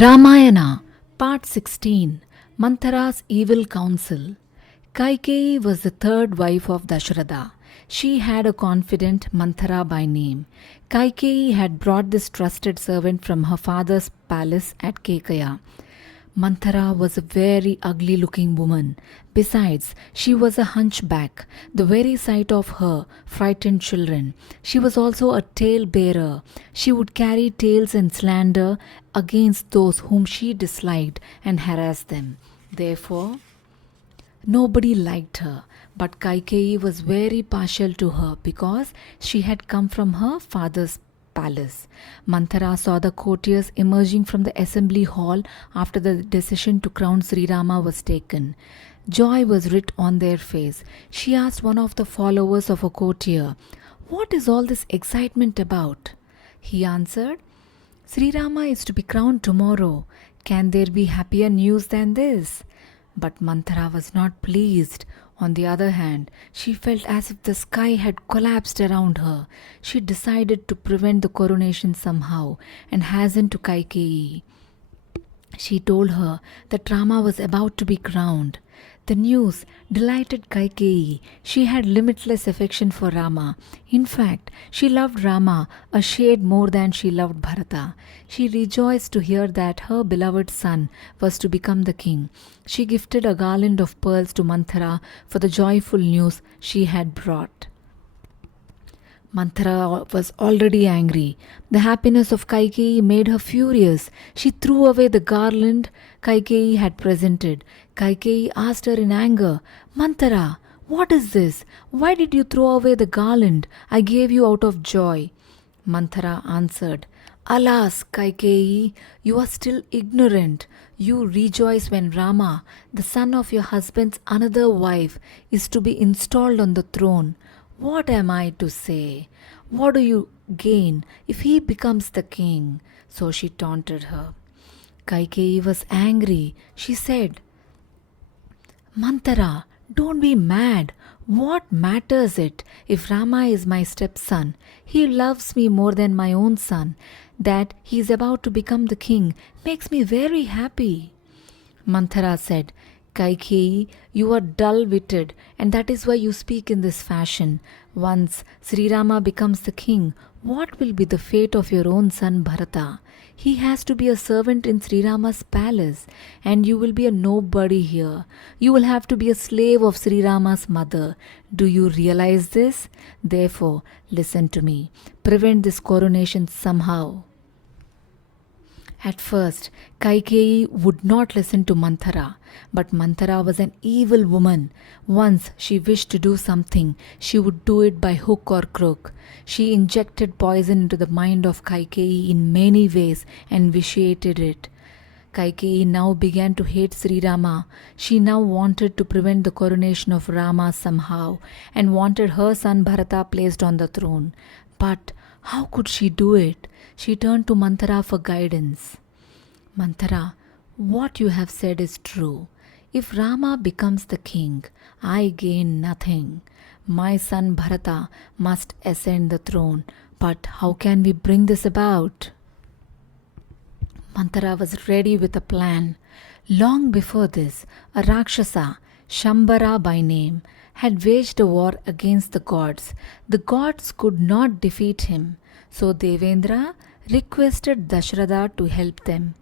Ramayana, Part 16, Manthara's Evil Counsel. Kaikeyi was the third wife of Dasharatha. She had a confidant, Manthara by name. Kaikeyi had brought this trusted servant from her father's palace at Kaikeyi. Manthara was a very ugly looking woman. Besides, she was a hunchback. The very sight of her frightened children. She was also a tale bearer. She would carry tales and slander against those whom she disliked and harass them. Therefore, nobody liked her. But Kaikeyi was very partial to her because she had come from her father's palace. Manthara saw the courtiers emerging from the assembly hall after the decision to crown Sri Rama was taken. Joy was writ on their face. She asked one of the followers of a courtier, "What is all this excitement about?" He answered, "Sri Rama is to be crowned tomorrow. Can there be happier news than this?" But Manthara was not pleased. On the other hand, she felt as if the sky had collapsed around her. She decided to prevent the coronation somehow and hastened to Kaikeyi. She told her that Rama was about to be crowned. The news delighted Kaikeyi. She had limitless affection for Rama. In fact, she loved Rama a shade more than she loved Bharata. She rejoiced to hear that her beloved son was to become the king. She gifted a garland of pearls to Manthara for the joyful news she had brought. Manthara was already angry. The happiness of Kaikeyi made her furious. She threw away the garland Kaikeyi had presented. Kaikeyi asked her in anger, "Manthara, what is this? Why did you throw away the garland I gave you out of joy?" Manthara answered, "Alas, Kaikeyi, you are still ignorant. You rejoice when Rama, the son of your husband's another wife, is to be installed on the throne. What am I to say? What do you gain if he becomes the king?" So she taunted her. Kaikeyi was angry. She said, "Manthara, don't be mad. What matters it if Rama is my stepson? He loves me more than my own son. That he is about to become the king makes me very happy." Manthara said, "Kaikeyi, you are dull-witted, and that is why you speak in this fashion. Once Sri Rama becomes the king, what will be the fate of your own son Bharata? He has to be a servant in Sri Rama's palace, and you will be a nobody here. You will have to be a slave of Sri Rama's mother. Do you realize this? Therefore, listen to me. Prevent this coronation somehow." At first, Kaikeyi would not listen to Manthara, but Manthara was an evil woman. Once she wished to do something, she would do it by hook or crook. She injected poison into the mind of Kaikeyi in many ways and vitiated it. Kaikeyi now began to hate Sri Rama. She now wanted to prevent the coronation of Rama somehow and wanted her son Bharata placed on the throne. But how could she do it? She turned to Manthara for guidance. "Manthara, what you have said is true. If Rama becomes the king, I gain nothing. My son Bharata must ascend the throne. But how can we bring this about?" Manthara was ready with a plan. Long before this, a Rakshasa, Shambhara by name, had waged a war against the gods. The gods could not defeat him, so Devendra requested Dasharatha to help them.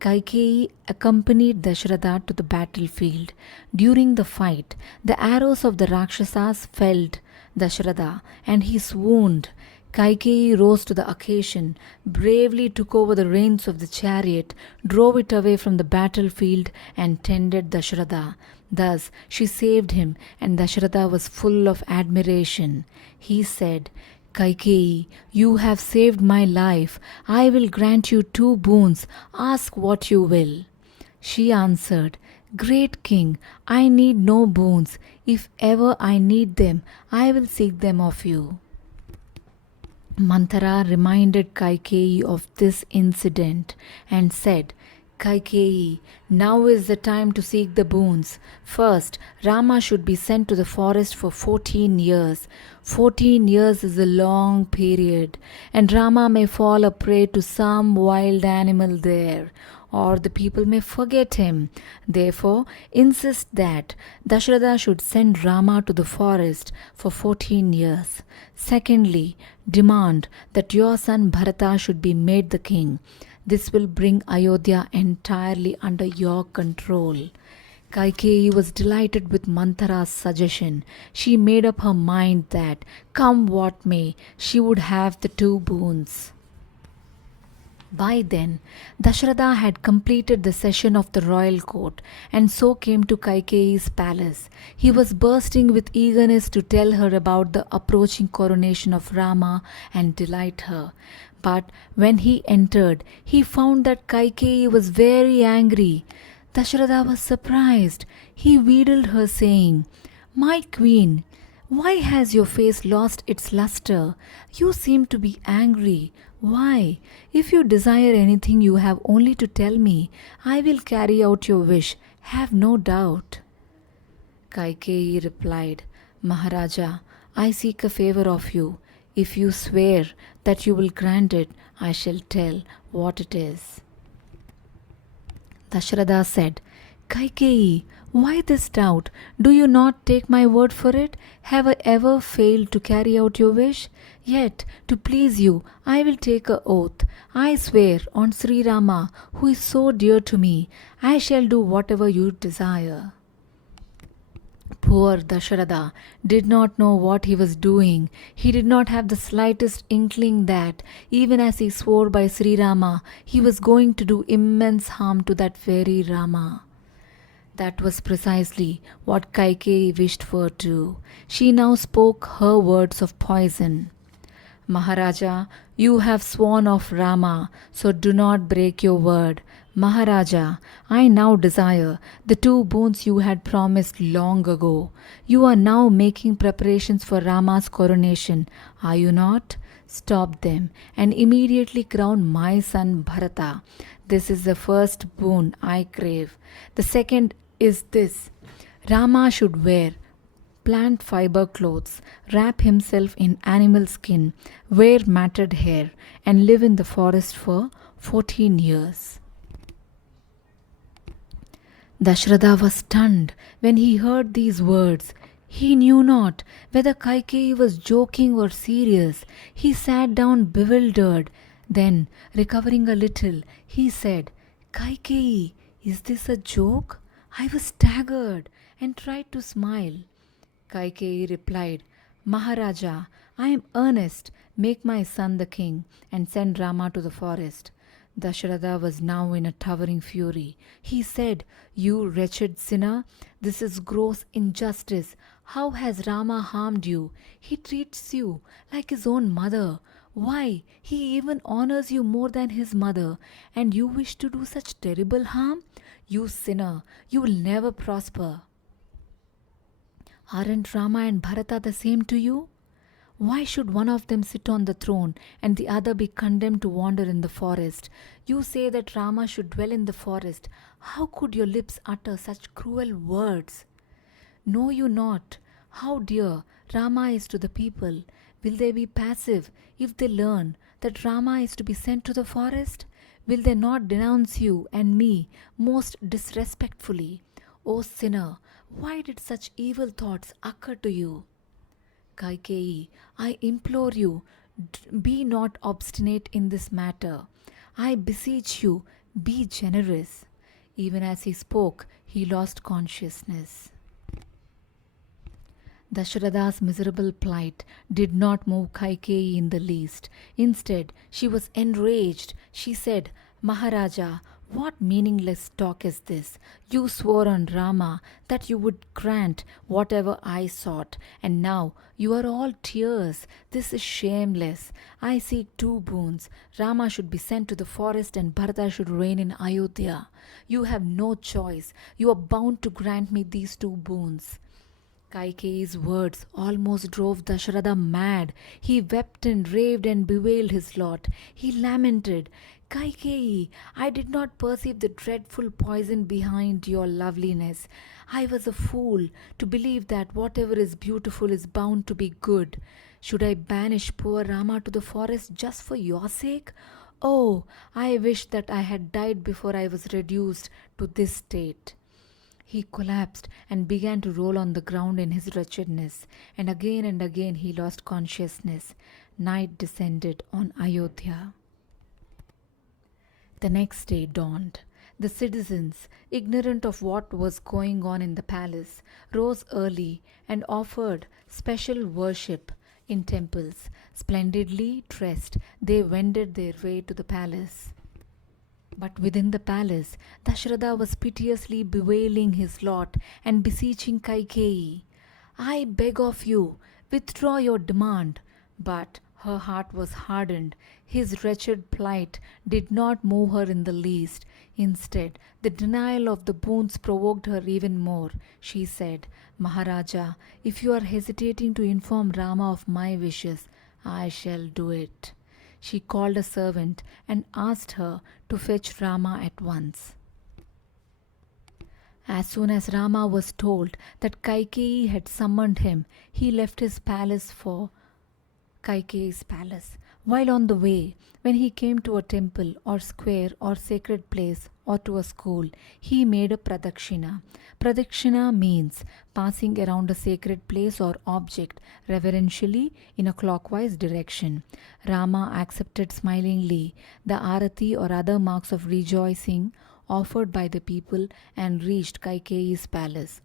Kaikeyi accompanied Dasharatha to the battlefield. During the fight, the arrows of the Rakshasas felled Dasharatha, and he swooned. Kaikeyi rose to the occasion, bravely took over the reins of the chariot, drove it away from the battlefield, and tended Dasharatha. Thus she saved him, and Dasharatha was full of admiration. He said, "Kaikeyi, you have saved my life. I will grant you 2 boons. Ask what you will." She answered, "Great king, I need no boons. If ever I need them, I will seek them of you." Manthara reminded Kaikeyi of this incident and said, Kaikeyi, now is the time to seek the boons. First, Rama should be sent to the forest for 14 years. 14 years is a long period, and Rama may fall a prey to some wild animal there, or the people may forget him. Therefore, insist that Dasharatha should send Rama to the forest for 14 years. Secondly, demand that your son Bharata should be made the king. This will bring Ayodhya entirely under your control. Kaikeyi was delighted with Manthara's suggestion. She made up her mind that, come what may, she would have the two boons. By then, Dasharatha had completed the session of the royal court and so came to Kaikeyi's palace. He was bursting with eagerness to tell her about the approaching coronation of Rama and delight her. But when he entered, he found that Kaikeyi was very angry. Dasharatha was surprised. He wheedled her, saying, "My queen, why has your face lost its luster? You seem to be angry. Why? If you desire anything, you have only to tell me. I will carry out your wish. Have no doubt." Kaikeyi replied, "Maharaja, I seek a favor of you. If you swear that you will grant it, I shall tell what it is." Dasharatha said, "Kaikeyi, why this doubt? Do you not take my word for it? Have I ever failed to carry out your wish? Yet, to please you, I will take an oath. I swear on Sri Rama, who is so dear to me, I shall do whatever you desire." Poor Dasharatha did not know what he was doing. He did not have the slightest inkling that, even as he swore by Sri Rama, he was going to do immense harm to that very Rama. That was precisely what Kaikeyi wished for too. She now spoke her words of poison. "Maharaja, you have sworn off Rama, so do not break your word. Maharaja, I now desire the two boons you had promised long ago. You are now making preparations for Rama's coronation, are you not? Stop them and immediately crown my son Bharata. This is the first boon I crave. The second is this: Rama should wear plant fiber clothes, wrap himself in animal skin, wear matted hair, and live in the forest for 14 years. Dasharatha was stunned when he heard these words. He knew not whether Kaikeyi was joking or serious. He sat down bewildered. Then, recovering a little, he said, "Kaikeyi, is this a joke?" I was staggered and tried to smile. Kaikeyi replied, "Maharaja, I am earnest. Make my son the king and send Rama to the forest." Dasharatha was now in a towering fury. He said, "You wretched sinner, this is gross injustice. How has Rama harmed you? He treats you like his own mother. Why, he even honors you more than his mother, and you wish to do such terrible harm? You sinner, you will never prosper. Aren't Rama and Bharata the same to you? Why should one of them sit on the throne and the other be condemned to wander in the forest? You say that Rama should dwell in the forest. How could your lips utter such cruel words? Know you not how dear Rama is to the people? Will they be passive if they learn that Rama is to be sent to the forest? Will they not denounce you and me most disrespectfully? O sinner, why did such evil thoughts occur to you? Kaikeyi, I implore you, be not obstinate in this matter. I beseech you, be generous." Even as he spoke, he lost consciousness. Dasharatha's miserable plight did not move Kaikeyi in the least. Instead, she was enraged. She said, "Maharaja, what meaningless talk is this? You swore on Rama that you would grant whatever I sought, and now you are all tears. This is shameless. I seek two boons. Rama should be sent to the forest and Bharata should reign in Ayodhya. You have no choice. You are bound to grant me these two boons." Kaikeyi's words almost drove Dasharatha mad. He wept and raved and bewailed his lot. He lamented, Kaikeyi, I did not perceive the dreadful poison behind your loveliness. I was a fool to believe that whatever is beautiful is bound to be good. Should I banish poor Rama to the forest just for your sake? Oh, I wish that I had died before I was reduced to this state. He collapsed and began to roll on the ground in his wretchedness, and again he lost consciousness. Night descended on Ayodhya. The next day dawned. The citizens, ignorant of what was going on in the palace, rose early and offered special worship in temples. Splendidly dressed, they wended their way to the palace. But within the palace, Dasharatha was piteously bewailing his lot and beseeching Kaikeyi, I beg of you, withdraw your demand. But her heart was hardened. His wretched plight did not move her in the least. Instead, the denial of the boons provoked her even more. She said, Maharaja, if you are hesitating to inform Rama of my wishes, I shall do it. She called a servant and asked her to fetch Rama at once. As soon as Rama was told that Kaikeyi had summoned him, he left his palace for Kaikeyi's palace. While on the way, when he came to a temple or square or sacred place or to a school, he made a pradakshina. Pradakshina means passing around a sacred place or object reverentially in a clockwise direction. Rama accepted smilingly the arati or other marks of rejoicing offered by the people and reached Kaikeyi's palace.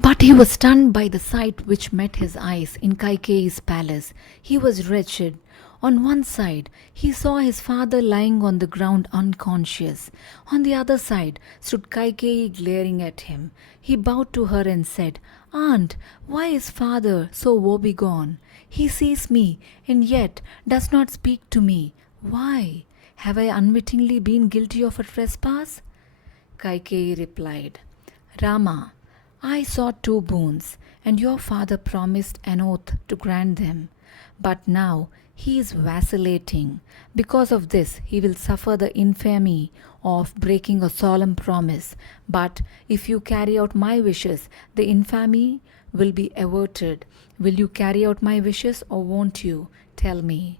But he was stunned by the sight which met his eyes in Kaikeyi's palace. He was wretched. On one side, he saw his father lying on the ground unconscious. On the other side stood Kaikeyi glaring at him. He bowed to her and said, Aunt, why is father so woebegone? He sees me and yet does not speak to me. Why? Have I unwittingly been guilty of a trespass? Kaikeyi replied, Rama, I saw 2 boons, and your father promised an oath to grant them. But now he is vacillating. Because of this, he will suffer the infamy of breaking a solemn promise. But if you carry out my wishes, the infamy will be averted. Will you carry out my wishes or won't you? Tell me.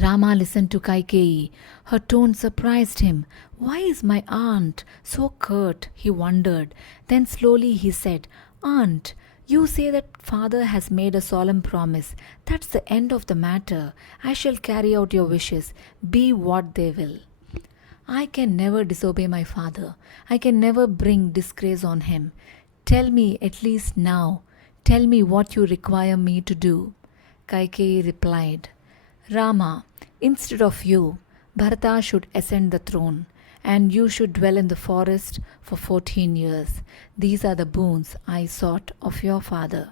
Rama listened to Kaikeyi. Her tone surprised him. Why is my aunt so curt? He wondered. Then slowly he said, Aunt, you say that father has made a solemn promise. That's the end of the matter. I shall carry out your wishes, be what they will. I can never disobey my father. I can never bring disgrace on him. Tell me at least now. Tell me what you require me to do. Kaikeyi replied, Rama, instead of you, Bharata should ascend the throne, and you should dwell in the forest for 14 years. These are the boons I sought of your father.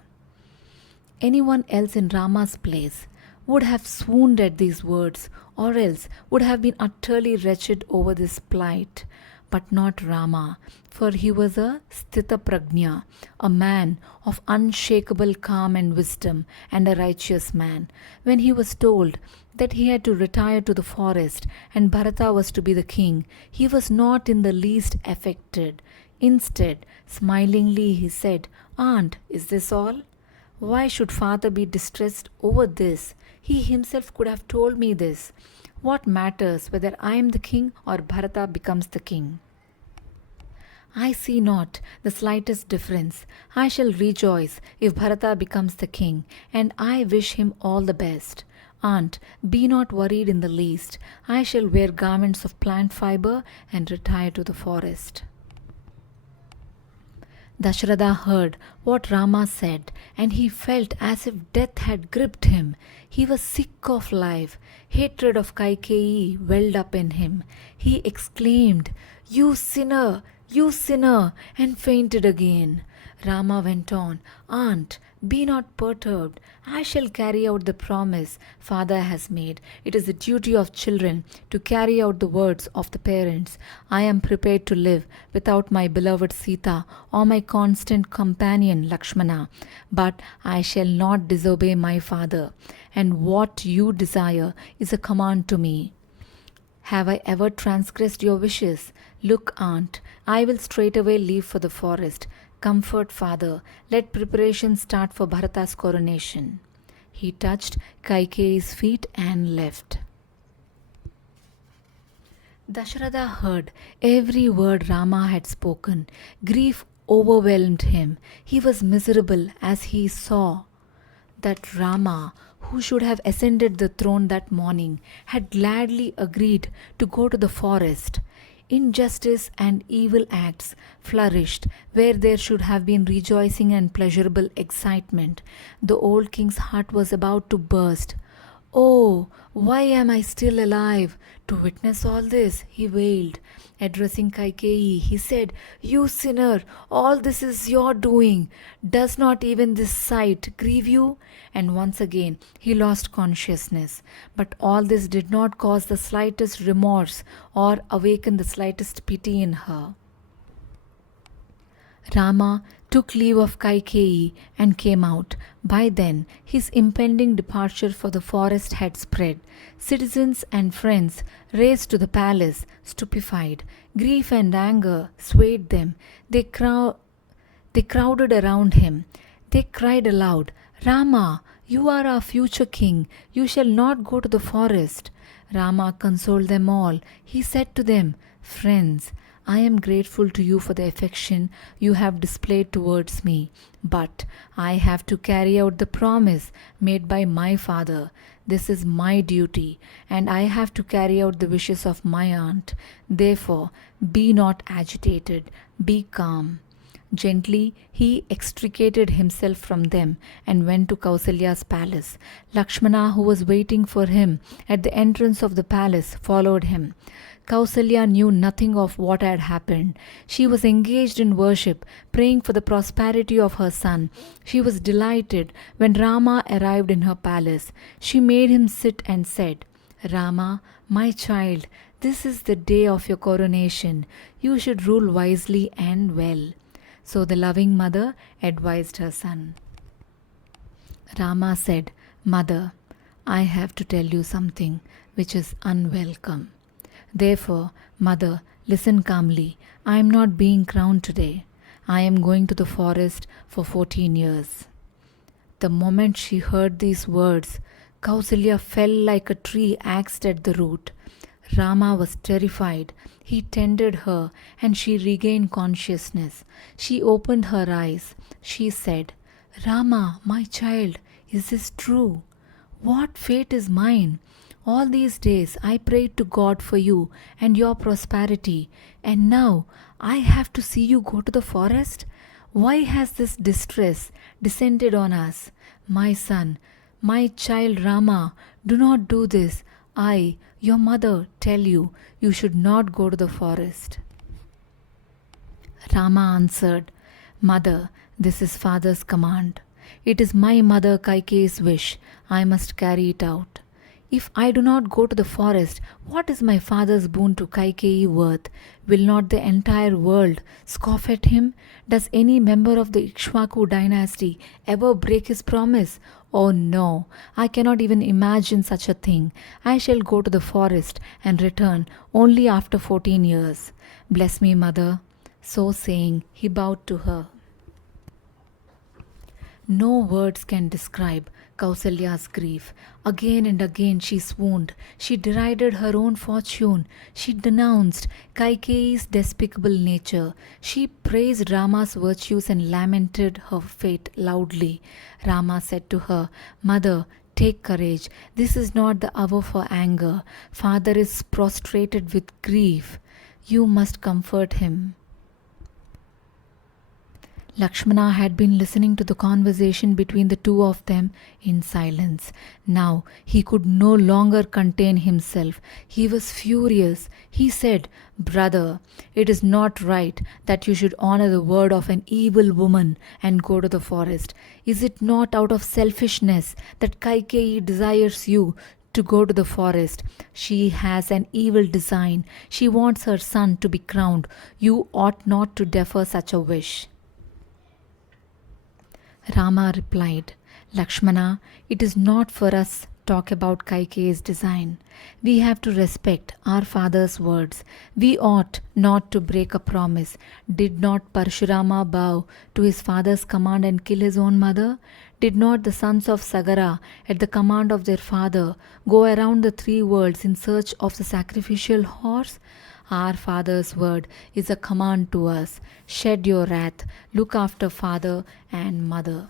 Anyone else in Rama's place would have swooned at these words, or else would have been utterly wretched over this plight. But not Rama, for he was a sthita prajna, a man of unshakable calm and wisdom, and a righteous man. When he was told that he had to retire to the forest and Bharata was to be the king, he was not in the least affected. Instead, smilingly he said, Aunt, is this all? Why should father be distressed over this? He himself could have told me this. What matters whether I am the king or Bharata becomes the king? I see not the slightest difference. I shall rejoice if Bharata becomes the king, and I wish him all the best. Aunt, be not worried in the least. I shall wear garments of plant fiber and retire to the forest. Dasharatha heard what Rama said, and he felt as if death had gripped him. He was sick of life. Hatred of Kaikeyi welled up in him. He exclaimed, You sinner! You sinner! And fainted again. Rama went on, Aunt, be not perturbed. I shall carry out the promise father has made. It is the duty of children to carry out the words of the parents. I am prepared to live without my beloved Sita or my constant companion Lakshmana, but I shall not disobey my father. And what you desire is a command to me. Have I ever transgressed your wishes? Look, aunt, I will straightway leave for the forest. Comfort, father. Let preparations start for Bharata's coronation. He touched Kaikeyi's feet and left. Dasharatha heard every word Rama had spoken. Grief overwhelmed him. He was miserable as he saw that Rama, who should have ascended the throne that morning, had gladly agreed to go to the forest. Injustice and evil acts flourished where there should have been rejoicing and pleasurable excitement. The old king's heart was about to burst. Oh, why am I still alive to witness all this? He wailed. Addressing Kaikeyi, he said, You sinner, all this is your doing. Does not even this sight grieve you? And once again he lost consciousness. But all this did not cause the slightest remorse or awaken the slightest pity in her. Rama took leave of Kaikeyi and came out. By then, his impending departure for the forest had spread. Citizens and friends raced to the palace, stupefied. Grief and anger swayed them. They crowded around him. They cried aloud, Rama, you are our future king. You shall not go to the forest. Rama consoled them all. He said to them, Friends, I am grateful to you for the affection you have displayed towards me, but I have to carry out the promise made by my father. This is my duty, and I have to carry out the wishes of my aunt. Therefore, be not agitated, be calm. Gently he extricated himself from them and went to Kausalya's palace. Lakshmana, who was waiting for him at the entrance of the palace, followed him. Kausalya knew nothing of what had happened. She was engaged in worship, praying for the prosperity of her son. She was delighted when Rama arrived in her palace. She made him sit and said, Rama, my child, this is the day of your coronation. You should rule wisely and well. So the loving mother advised her son. Rama said, Mother, I have to tell you something which is unwelcome. Therefore, mother, listen calmly. I am not being crowned today. I am going to the forest for 14 years. The moment she heard these words, Kausalya fell like a tree axed at the root. Rama was terrified. He tended her and she regained consciousness. She opened her eyes. She said, Rama, my child, is this true? What fate is mine? All these days I prayed to God for you and your prosperity, and now I have to see you go to the forest? Why has this distress descended on us? My son, my child Rama, do not do this. I, your mother, tell you, you should not go to the forest. Rama answered, Mother, this is father's command. It is my mother Kaikeyi's wish. I must carry it out. If I do not go to the forest, what is my father's boon to Kaikeyi worth? Will not the entire world scoff at him? Does any member of the Ikshvaku dynasty ever break his promise? Oh no, I cannot even imagine such a thing. I shall go to the forest and return only after 14 years. Bless me, mother. So saying, he bowed to her. No words can describe Kausalya's grief. Again and again she swooned. She derided her own fortune. She denounced Kaikeyi's despicable nature. She praised Rama's virtues and lamented her fate loudly. Rama said to her, Mother, take courage. This is not the hour for anger. Father is prostrated with grief. You must comfort him. Lakshmana had been listening to the conversation between the two of them in silence. Now he could no longer contain himself. He was furious. He said, Brother, it is not right that you should honor the word of an evil woman and go to the forest. Is it not out of selfishness that Kaikeyi desires you to go to the forest? She has an evil design. She wants her son to be crowned. You ought not to defer such a wish. Rama replied, Lakshmana, it is not for us talk about Kaikeyi's design. We have to respect our father's words. We ought not to break a promise. Did not Parshurama bow to his father's command and kill his own mother? Did not the sons of Sagara, at the command of their father, go around the three worlds in search of the sacrificial horse? Our Father's word is a command to us. Shed your wrath, look after father and mother.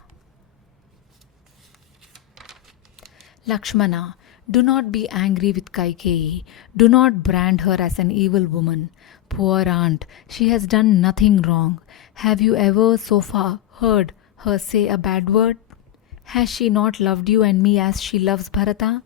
Lakshmana, do not be angry with Kaikeyi. Do not brand her as an evil woman. Poor aunt, she has done nothing wrong. Have you ever so far heard her say a bad word? Has she not loved you and me as she loves Bharata?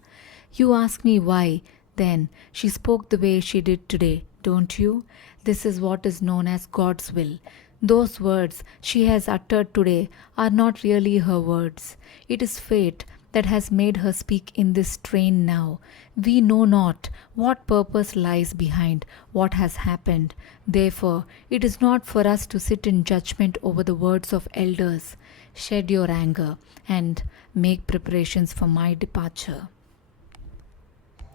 You ask me why, then, she spoke the way she did today, don't you? This is what is known as God's will. Those words she has uttered today are not really her words. It is fate that has made her speak in this strain now. We know not what purpose lies behind what has happened. Therefore, it is not for us to sit in judgment over the words of elders. Shed your anger and make preparations for my departure.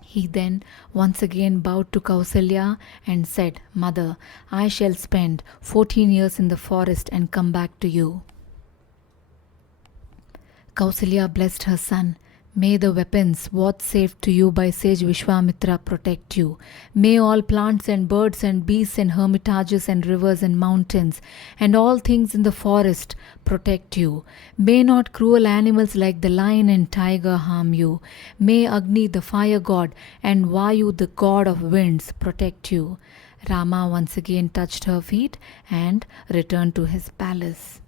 He then once again bowed to Kausalya and said, Mother, I shall spend 14 years in the forest and come back to you. Kausalya blessed her son. May the weapons vouchsafed to you by sage Vishwamitra protect you. May all plants and birds and beasts and hermitages and rivers and mountains and all things in the forest protect you. May not cruel animals like the lion and tiger harm you. May Agni, the fire god, and Vayu, the god of winds, protect you. Rama once again touched her feet and returned to his palace.